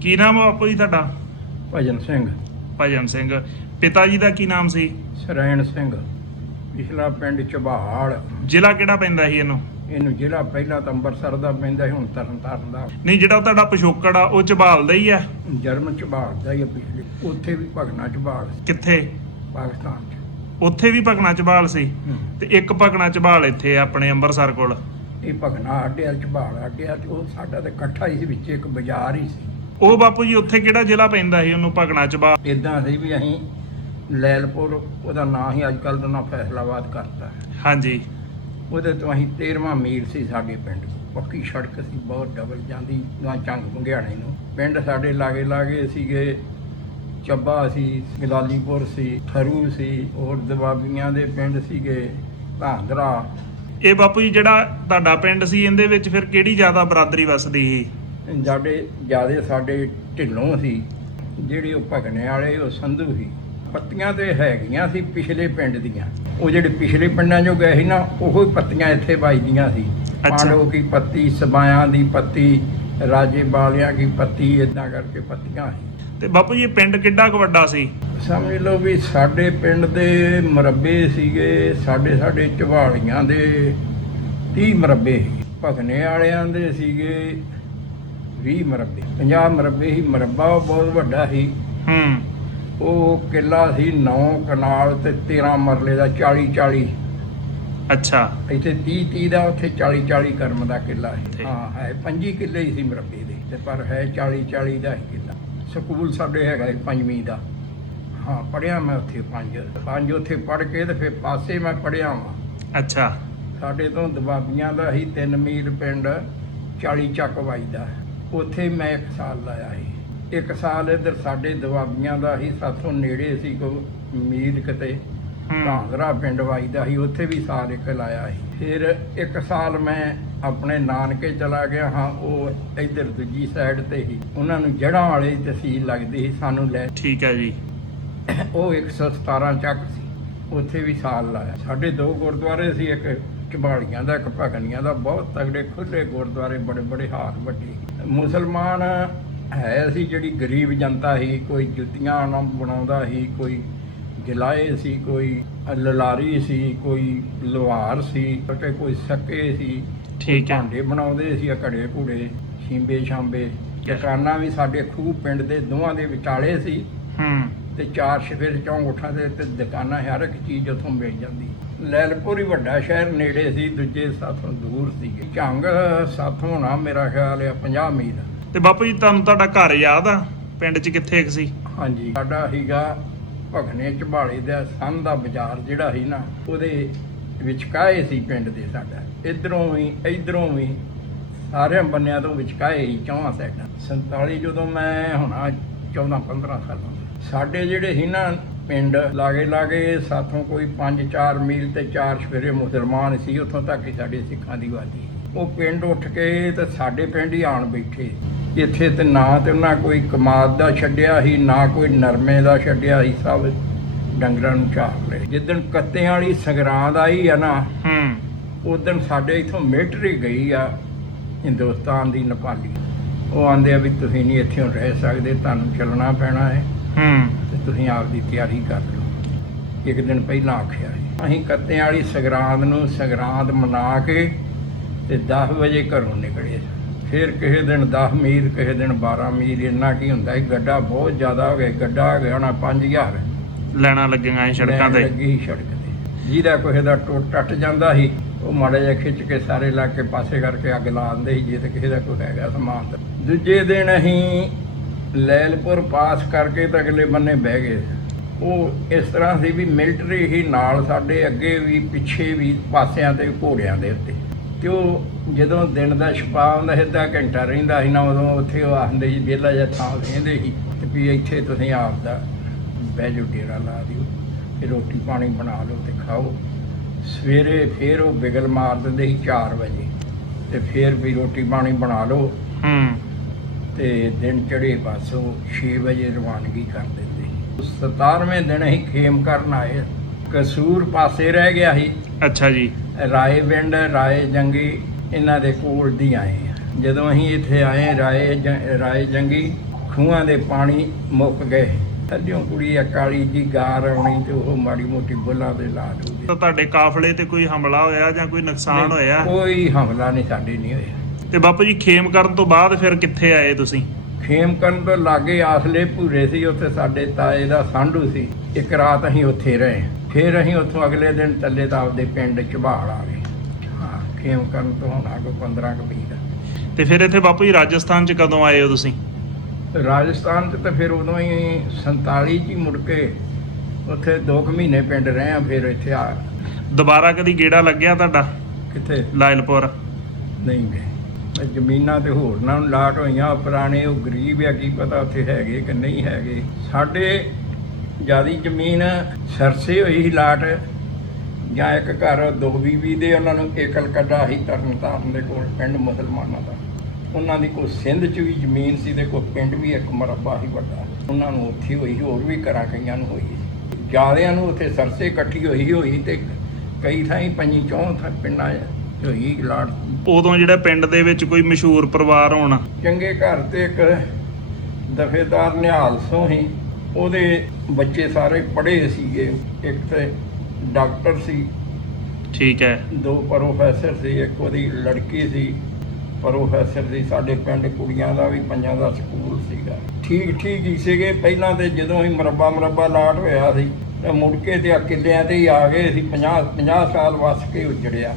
ਕੀ ਨਾਮ ਆ ਬਾਪੂ ਜੀ ਤੁਹਾਡਾ? ਭਜਨ ਸਿੰਘ। ਭਜਨ ਸਿੰਘ। ਪਿਤਾ ਜੀ ਦਾ ਕੀ ਨਾਮ ਸੀ? ਸਰੈਣ ਸਿੰਘ। ਪਿਛਲਾ ਪਿੰਡ ਝਬਾੜ। ਜ਼ਿਲ੍ਹਾ ਕਿਹੜਾ ਪੈਂਦਾ ਸੀ ਇਹਨੂੰ? ਇਹਨੂੰ ਜ਼ਿਲ੍ਹਾ ਪਹਿਲਾਂ ਤਾਂ ਅੰਮ੍ਰਿਤਸਰ ਦਾ ਪੈਂਦਾ ਸੀ, ਹੁਣ ਤਰਨਤਾਰਨ ਦਾ। ਨਹੀਂ, ਜਿਹੜਾ ਤੁਹਾਡਾ ਪਿਛੋਕੜ ਆ ਉਹ ਝਬਾਲ ਦਾ ਹੀ ਆ? ਜਰਮਨ ਝਬਾੜ ਦਾ ਹੀ ਆ ਪਿਛਲੇ। ਉੱਥੇ ਵੀ ਭਗਨਾ ਝਬਾੜ ਕਿੱਥੇ? ਪਾਕਿਸਤਾਨ 'ਚ। ਉੱਥੇ ਵੀ ਭਗਨਾ ਝਬਾਲ ਸੀ ਤੇ ਇੱਕ ਭਗਨਾ ਝਬਾਲ ਇੱਥੇ ਆਪਣੇ ਅੰਮ੍ਰਿਤਸਰ ਕੋਲ। ਇਹ ਭਗਨਾ ਅੱਡਿਆ ਝਬਾੜ ਅੱਡਿਆ, ਉਹ ਸਾਡਾ ਤਾਂ ਇਕੱਠਾ ਹੀ ਸੀ, ਵਿੱਚ ਇੱਕ ਬਾਜ਼ਾਰ ਹੀ ਸੀ। ਉਹ ਬਾਪੂ ਜੀ ਉੱਥੇ ਕਿਹੜਾ ਜ਼ਿਲ੍ਹਾ ਪੈਂਦਾ ਸੀ ਉਹਨੂੰ ਭਗਨਾ ਝਬਾਲ? ਇਦਾਂ ਸੀ ਵੀ ਅਸੀਂ ਲੈਲਪੁਰ, ਉਹਦਾ ਨਾਂ ਹੀ ਅੱਜ ਕੱਲ੍ਹ ਦਾ ਨਾਂ ਫੈਸਲਾਬਾਦ ਕਰਤਾ। ਹਾਂਜੀ। ਉਹਦੇ ਤੋਂ ਅਸੀਂ 13ਵਾਂ ਮੀਲ ਸੀ ਸਾਡੇ ਪਿੰਡ। ਪੱਕੀ ਸੜਕ ਸੀ, ਬਹੁਤ ਡਬਲ ਜਾਂਦੀ ਗਾਂ ਚੰਗ ਭੰਗਿਆਣੇ ਨੂੰ। ਪਿੰਡ ਸਾਡੇ ਲਾਗੇ ਲਾਗੇ ਸੀਗੇ। ਚੱਬਾ ਸੀ, ਗਲਾਲੀਪੁਰ ਸੀ, ਥਰੂ ਸੀ, ਹੋਰ ਦਬਾਬੀਆਂ ਦੇ ਪਿੰਡ ਸੀਗੇ, ਧਾਂਦਰਾ। ਇਹ ਬਾਪੂ ਜੀ ਜਿਹੜਾ ਤੁਹਾਡਾ ਪਿੰਡ ਸੀ ਇਹਦੇ ਵਿੱਚ ਫਿਰ ਕਿਹੜੀ ਜ਼ਿਆਦਾ ਬਰਾਦਰੀ ਵਸਦੀ ਸੀ? ਸਾਡੇ ਢਿੱਲੋਂ ਸੀ, ਜਿਹੜੀ ਉਹ ਭਗਨੇ ਵਾਲੇ ਉਹ ਸੰਧੂ ਸੀ। ਪੱਤੀਆਂ ਤੇ ਹੈਗੀਆਂ ਸੀ ਪਿਛਲੇ ਪਿੰਡ ਦੀਆਂ। ਉਹ ਜਿਹੜੇ ਪਿਛਲੇ ਪਿੰਡਾਂ 'ਚੋਂ ਗਏ ਸੀ ਨਾ, ਉਹੋ ਹੀ ਪੱਤੀਆਂ ਇੱਥੇ ਵੱਜਦੀਆਂ ਸੀ। ਪਾਂਡੋ ਕੀ ਪੱਤੀ, ਸਬਾਇਆਂ ਦੀ ਪੱਤੀ, ਰਾਜੇ ਬਾਲਿਆਂ ਕੀ ਪੱਤੀ, ਇਦਾਂ ਕਰਕੇ ਪੱਤੀਆਂ ਸੀ। ਤੇ ਬਾਪੂ ਜੀ ਇਹ ਪਿੰਡ ਕਿੱਡਾ ਕੁ ਵੱਡਾ ਸੀ? ਸਮਝ ਲਓ ਵੀ ਸਾਡੇ ਪਿੰਡ ਦੇ ਮਰੱਬੇ ਸੀਗੇ, ਸਾਡੇ ਝਵਾਲੀਆਂ ਦੇ 30 ਮਰੱਬੇ ਸੀ। ਭਗਨੇ ਵਾਲਿਆਂ ਦੇ ਸੀਗੇ 20 ਮਰੱਬੇ, 50 ਮਰੱਬੇ ਸੀ। ਮਰੱਬਾ ਉਹ ਬਹੁਤ ਵੱਡਾ ਸੀ। ਉਹ ਕਿੱਲਾ ਸੀ 9 ਕਨਾਲ ਤੇ 13 ਮਰਲੇ ਦਾ, 40-40। ਅੱਛਾ। ਇੱਥੇ 30-30 ਦਾ, ਉੱਥੇ 40-40 ਕਰਮ ਦਾ ਕਿੱਲਾ ਹੈ। ਹਾਂ, ਹੈ 25 ਕਿੱਲੇ ਹੀ ਸੀ ਮਰੱਬੇ ਦੇ, ਤੇ ਪਰ ਹੈ 40-40 ਦਾ ਹੀ ਕਿੱਲਾ। ਸਕੂਲ ਸਾਡੇ ਹੈਗਾ 5ਵੀਂ ਦਾ। ਹਾਂ, ਪੜ੍ਹਿਆ ਮੈਂ ਉੱਥੇ 5 ਉੱਥੇ ਪੜ੍ਹ ਕੇ ਤੇ ਫਿਰ ਪਾਸੇ ਮੈਂ ਪੜ੍ਹਿਆ ਵਾਂ। ਅੱਛਾ। ਸਾਡੇ ਤੋਂ ਦਬਾਬੀਆਂ ਦਾ ਹੀ 3 ਮੀਲ ਪਿੰਡ 40 ਚੱਕ ਵੱਜਦਾ, ਉੱਥੇ ਮੈਂ 1 ਸਾਲ ਲਾਇਆ ਸੀ। 1 ਸਾਲ ਇੱਧਰ ਸਾਡੇ ਦਬਾਬੀਆਂ ਦਾ ਹੀ, ਸਾਥੋਂ ਨੇੜੇ ਸੀ ਕੋ ਮੀਲ ਕਿਤੇ ਧਾਂਦਰਾ ਪਿੰਡ ਵੱਜਦਾ ਸੀ, ਉੱਥੇ ਵੀ ਸਾਲ 1 ਲਾਇਆ ਸੀ। ਫਿਰ 1 ਸਾਲ ਮੈਂ ਆਪਣੇ ਨਾਨਕੇ ਚਲਾ ਗਿਆ। ਹਾਂ, ਉਹ ਇੱਧਰ ਦੂਜੀ ਸਾਈਡ ਤੇ ਹੀ, ਉਹਨਾਂ ਨੂੰ ਜੜ੍ਹਾਂ ਵਾਲੀ ਤਹਿਸੀਲ ਲੱਗਦੀ ਸੀ, ਸਾਨੂੰ ਲੈ। ਠੀਕ ਹੈ ਜੀ। ਉਹ 117 ਚੱਕ ਸੀ, ਉੱਥੇ ਵੀ ਸਾਲ ਲਾਇਆ। ਸਾਡੇ 2 ਗੁਰਦੁਆਰੇ ਸੀ, ਇੱਕ ਝਬਾਲੀਆਂ ਦਾ, ਇੱਕ ਭਗਨੀਆਂ ਦਾ। ਬਹੁਤ ਤਗੜੇ ਖੁੱਲੇ ਗੁਰਦੁਆਰੇ, ਬੜੇ ਬੜੇ ਹਾਰ ਵੱਡੇ। ਮੁਸਲਮਾਨ ਹੈ ਸੀ, ਜਿਹੜੀ ਗਰੀਬ ਜਨਤਾ ਸੀ। ਕੋਈ ਜੁੱਤੀਆਂ ਨਾ ਬਣਾਉਂਦਾ ਸੀ, ਕੋਈ ਗਿਲਾਏ ਸੀ, ਕੋਈ ਲਲਾਰੀ ਸੀ, ਕੋਈ ਲੁਹਾਰ ਸੀ, ਤੇ ਕੋਈ ਸੱਕੇ ਸੀ। ਠੀਕ ਹੈ। ਭਾਂਡੇ ਬਣਾਉਂਦੇ ਸੀ, ਘੜੇ ਘੂੜੇ, ਛੀਂਬੇ ਛਾਂਬੇ। ਦੁਕਾਨਾਂ ਵੀ ਸਾਡੇ ਖੂਹ ਪਿੰਡ ਦੇ ਦੋਵਾਂ ਦੇ ਵਿਚਾਲੇ ਸੀ, ਤੇ 4 ਸਫੇਰ ਚੌਂਗਠਾਂ ਦੇ ਤੇ ਦੁਕਾਨਾਂ, ਹਰ ਇੱਕ ਚੀਜ਼ ਉੱਥੋਂ ਮਿਲ ਜਾਂਦੀ। ਲੈਲਪੁਰ ਹੀ ਵੱਡਾ ਸ਼ਹਿਰ ਨੇੜੇ ਸੀ, ਦੂਜੇ ਸਾਥੋਂ ਦੂਰ ਸੀਗੇ। ਝੰਗ ਸਾਥੋਂ ਨਾ ਮੇਰਾ ਖਿਆਲ ਆ 50 ਮੀਲ। ਤੇ ਬਾਪੂ ਜੀ ਤੁਹਾਨੂੰ ਤੁਹਾਡਾ ਘਰ ਯਾਦ ਆ ਪਿੰਡ 'ਚ ਕਿੱਥੇ ਸੀ? ਹਾਂਜੀ, ਸਾਡਾ ਸੀਗਾ ਭਗਨੇ ਝਬਾਲੇ ਦਾ ਸੰਨ ਦਾ ਬਾਜ਼ਾਰ ਜਿਹੜਾ ਸੀ ਨਾ, ਉਹਦੇ ਵਿਚਕਾਏ ਸੀ ਪਿੰਡ ਦੇ ਸਾਡਾ। ਇੱਧਰੋਂ ਵੀ ਸਾਰਿਆਂ ਬੰਨਿਆਂ ਤੋਂ ਵਿਚਕਾਏ ਹੀ, 4 ਸਾਈਡਾਂ। 47 ਜਦੋਂ ਮੈਂ ਹੋਣਾ 14-15 ਸਾਲਾਂ। ਸਾਡੇ ਜਿਹੜੇ ਸੀ ਨਾ ਪਿੰਡ ਲਾਗੇ ਸਾਥੋਂ ਕੋਈ 5-4 ਮੀਲ ਤੇ 4 ਸਫੇਰੇ ਮੁਸਲਮਾਨ ਸੀ, ਉੱਥੋਂ ਤੱਕ ਹੀ ਸਾਡੇ ਸਿੱਖਾਂ ਦੀ ਆਬਾਦੀ। ਉਹ ਪਿੰਡ ਉੱਠ ਕੇ ਤੇ ਸਾਡੇ ਪਿੰਡ ਹੀ ਆਣ ਬੈਠੇ। ਇੱਥੇ ਤੇ ਨਾ ਤੇ ਉਹਨਾਂ ਕੋਈ ਕਮਾਦ ਦਾ ਛੱਡਿਆ ਸੀ, ਨਾ ਕੋਈ ਨਰਮੇ ਦਾ ਛੱਡਿਆ ਸੀ, ਸਭ ਡੰਗਰਾਂ ਨੂੰ ਝਾਕ ਲਏ। ਜਿੱਦਣ ਕੱਤਿਆਂ ਵਾਲੀ ਸੰਗਰਾਂਦ ਆਈ ਆ ਨਾ, ਉਦਣ ਸਾਡੇ ਇੱਥੋਂ ਮਿਲਟਰੀ ਗਈ ਆ ਹਿੰਦੁਸਤਾਨ ਦੀ, ਨੇਪਾਲੀ। ਉਹ ਆਂਦੇ ਆ ਵੀ ਤੁਸੀਂ ਨਹੀਂ ਇੱਥੇ ਰਹਿ ਸਕਦੇ, ਤੁਹਾਨੂੰ ਚੱਲਣਾ ਪੈਣਾ ਹੈ, ਤੇ ਤੁਸੀਂ ਆਪਦੀ ਤਿਆਰੀ ਕਰ ਲਓ। 1 ਦਿਨ ਪਹਿਲਾਂ ਆਖਿਆ ਸੀ। ਅਸੀਂ ਕੱਤਿਆਂ ਵਾਲੀ ਸੰਗਰਾਂਦ ਮਨਾ ਕੇ ਤੇ 10 ਵਜੇ ਘਰੋਂ ਨਿਕਲੇ। ਫਿਰ ਕਿਸੇ ਦਿਨ 10 ਮੀਲ, ਕਿਸੇ ਦਿਨ 12 ਮੀਲ, ਇੰਨਾ ਕੀ ਹੁੰਦਾ ਸੀ। ਗੱਡਾ ਬਹੁਤ ਜ਼ਿਆਦਾ ਹੋ ਗਿਆ, ਗੱਡਾ ਹੋ ਗਿਆ ਹੋਣਾ 5000 ਲੈਣਾ ਲੱਗੀਆਂ ਸੜਕਾਂ ਤੇ। ਲੱਗੀ ਸੜਕ ਤੇ, ਜਿਹਦਾ ਕਿਸੇ ਦਾ ਟੁੱਟ ਜਾਂਦਾ ਸੀ, ਉਹ ਮਾੜਾ ਜਿਹਾ ਖਿੱਚ ਕੇ ਸਾਰੇ ਇਲਾਕੇ ਪਾਸੇ ਕਰਕੇ ਅੱਗ ਲਾ ਦਿੰਦੇ ਸੀ, ਜੇ ਤੇ ਕਿਸੇ ਦਾ ਕੋਈ ਹੈਗਾ ਸਮਾਨ। ਦੂਜੇ ਦਿਨ ਅਸੀਂ ਲੈਲਪੁਰ ਪਾਸ ਕਰਕੇ ਤਾਂ ਅਗਲੇ ਬੰਨੇ ਬਹਿ ਗਏ। ਉਹ ਇਸ ਤਰ੍ਹਾਂ ਸੀ ਵੀ ਮਿਲਟਰੀ ਹੀ ਨਾਲ, ਸਾਡੇ ਅੱਗੇ ਵੀ ਪਿੱਛੇ ਵੀ, ਪਾਸਿਆਂ ਤੇ ਘੋੜਿਆਂ ਦੇ ਉੱਤੇ। ਤੇ ਉਹ ਜਦੋਂ ਦਿਨ ਦਾ ਛਪਾ ਹੁੰਦਾ ਸੀ, ਅੱਧਾ ਘੰਟਾ ਰਹਿੰਦਾ ਸੀ ਨਾ, ਉਦੋਂ ਉੱਥੇ ਉਹ ਆਖਦੇ ਸੀ ਵਿਹਲਾ ਜਿਹਾ ਥਾਂ ਕਹਿੰਦੇ ਸੀ ਤੇ ਵੀ ਇੱਥੇ ਤੁਸੀਂ ਆਪ ਦਾ ਬਹਿ ਜਾਓ, ਡੇਰਾ ਲਾ ਦਿਓ, ਫਿਰ ਰੋਟੀ ਪਾਣੀ ਬਣਾ ਲਓ ਤੇ ਖਾਓ। ਸਵੇਰੇ ਫਿਰ ਉਹ ਬਿਗਲ ਮਾਰ ਦਿੰਦੇ ਸੀ 4 ਵਜੇ, ਤੇ ਫਿਰ ਵੀ ਰੋਟੀ ਪਾਣੀ ਬਣਾ ਲਓ, ਤੇ ਦਿਨ ਚੜ੍ਹੇ ਬਸ ਉਹ 6 ਵਜੇ ਰਵਾਨਗੀ ਕਰ ਦਿੰਦੇ ਸੀ। 17ਵੇਂ ਦਿਨ ਅਸੀਂ ਖੇਮ ਕਰਨ ਆਏ। ਕਸੂਰ ਪਾਸੇ ਰਹਿ ਗਿਆ ਸੀ। ਅੱਛਾ ਜੀ। ਰਾਏ ਪਿੰਡ, ਰਾਏ ਜੰਗੀ, ਇਹਨਾਂ ਦੇ ਕੋਲ ਦੀ ਆਏ। ਜਦੋਂ ਅਸੀਂ ਇੱਥੇ ਆਏ ਰਾਏ ਜੰਗੀ, ਖੂਹਾਂ ਦੇ ਪਾਣੀ ਮੁੱਕ ਗਏ। ਅੱਧਿਓਂ ਕੁੜੀ ਆ ਕਾਲੀ ਜੀ ਗਾਰ ਆਉਣੀ ਤੇ ਉਹ ਮਾੜੀ ਮੋਟੀ ਬੁੱਲਾਂ ਤੇ ਲਾ ਦੂਗੀ। ਤਾਂ ਤੁਹਾਡੇ ਕਾਫਲੇ ਤੇ ਕੋਈ ਹਮਲਾ ਹੋਇਆ ਜਾਂ ਕੋਈ ਨੁਕਸਾਨ ਹੋਇਆ? ਕੋਈ ਹਮਲਾ ਨਹੀਂ ਸਾਡੇ ਨਹੀਂ ਹੋਇਆ। ਤੇ ਬਾਪੂ ਜੀ ਖੇਮ ਕਰਨ ਤੋਂ ਬਾਅਦ ਫਿਰ ਕਿੱਥੇ ਆਏ ਤੁਸੀਂ? ਖੇਮ ਕਰਨ ਤੋਂ ਲਾਗੇ ਆਸਲੇ ਭੂਰੇ ਸੀ, ਉੱਥੇ ਸਾਡੇ ਤਾਏ ਦਾ ਸਾਂਢੂ ਸੀ। ਇੱਕ ਰਾਤ ਅਸੀਂ ਉੱਥੇ ਰਹੇ, ਫਿਰ ਅਸੀਂ ਉੱਥੋਂ ਅਗਲੇ ਦਿਨ ਚੱਲੇ ਤਾਂ ਆਪਦੇ ਪਿੰਡ ਝਬਾਲ ਆ ਗਏ। ਹਾਂ, ਖੇਮ ਕਰਨ ਤੋਂ ਹੁਣ ਅੱਗੇ 15 ਕੁ ਮੀਲ। ਤੇ ਫਿਰ ਇੱਥੇ ਬਾਪੂ ਜੀ ਰਾਜਸਥਾਨ ਚ ਕਦੋਂ ਆਏ ਹੋ ਤੁਸੀਂ? ਰਾਜਸਥਾਨ 'ਚ ਤਾਂ ਫਿਰ ਉਦੋਂ ਹੀ 47 'ਚ ਹੀ ਮੁੜ ਕੇ ਉੱਥੇ 2 ਮਹੀਨੇ ਪਿੰਡ ਰਹੇ ਆ, ਫਿਰ ਇੱਥੇ ਆ। ਦੁਬਾਰਾ ਕਦੀ ਗੇੜਾ ਲੱਗਿਆ ਤੁਹਾਡਾ ਕਿੱਥੇ? ਲਾਇਲਪੁਰ? ਨਹੀਂ ਗਏ। ਜ਼ਮੀਨਾਂ ਤੇ ਹੋਰ ਨਾਲ ਲਾਟ ਹੋਈਆਂ, ਪੁਰਾਣੇ ਉਹ ਗਰੀਬ ਆ, ਕੀ ਪਤਾ ਉੱਥੇ ਹੈਗੇ ਕਿ ਨਹੀਂ ਹੈਗੇ। ਸਾਡੇ ਜਿਆਦੀ ਜ਼ਮੀਨ ਸਰਸੇ ਹੋਈ ਸੀ ਲਾਟ, ਜਾਂ ਇੱਕ ਘਰ 2 ਬੀਬੀ ਦੇ ਉਹਨਾਂ ਨੂੰ ਏਕਲ ਕੱਢਾ ਸੀ ਤਰਨਤਾਰਨ ਦੇ ਕੋਲ, ਪਿੰਡ ਮੁਸਲਮਾਨਾਂ ਦਾ। ਉਹਨਾਂ ਦੀ ਕੋਈ ਸਿੰਧ 'ਚ ਵੀ ਜ਼ਮੀਨ ਸੀ ਤੇ ਕੋਈ ਪਿੰਡ ਵੀ ਇੱਕ ਮਰਬਾ ਸੀ ਵੱਡਾ, ਉਹਨਾਂ ਨੂੰ ਉੱਥੇ ਹੋਈ। ਹੋਰ ਵੀ ਘਰਾਂ ਕਈਆਂ ਨੂੰ ਹੋਈ, ਜ਼ਿਆਦਿਆਂ ਨੂੰ ਉੱਥੇ ਸਰਸੇ ਇਕੱਠੀ ਹੋਈ ਤੇ ਕਈ ਥਾਈਂ 5-4 ਪਿੰਡਾਂ 'ਚ ਹੋਈ ਲਾਟ। ਉਦੋਂ ਜਿਹੜਾ ਪਿੰਡ ਦੇ ਵਿੱਚ ਕੋਈ ਮਸ਼ਹੂਰ ਪਰਿਵਾਰ ਹੋਣਾ? ਚੰਗੇ ਘਰ ਤੇ ਇੱਕ ਦਫੇਦਾਰ ਨਿਹਾਲ ਸਿੰਘ ਸੀ, ਉਹਦੇ ਬੱਚੇ ਸਾਰੇ ਪੜ੍ਹੇ ਸੀਗੇ। ਇੱਕ ਤੇ ਡਾਕਟਰ ਸੀ, ਠੀਕ ਹੈ। 2 ਪ੍ਰੋਫੈਸਰ ਸੀ, ਇੱਕ ਉਹਦੀ ਲੜਕੀ ਸੀ ਪ੍ਰੋਫੈਸਰ ਸੀ। ਸਾਡੇ ਪਿੰਡ ਕੁੜੀਆਂ ਦਾ ਵੀ 5 ਦਾ ਸਕੂਲ ਸੀਗਾ। ਠੀਕ ਹੀ ਸੀਗੇ। ਪਹਿਲਾਂ ਤੇ ਜਦੋਂ ਹੀ ਮਰਬਾ ਲਾਟ ਹੋਇਆ ਸੀ ਤੇ ਮੁੜ ਕੇ ਤੇ ਆ ਕਿੱਲਿਆਂ ਤੇ ਹੀ ਆ ਗਏ ਸੀ। 50 ਸਾਲ ਵਸ ਕੇ ਉਜੜਿਆ।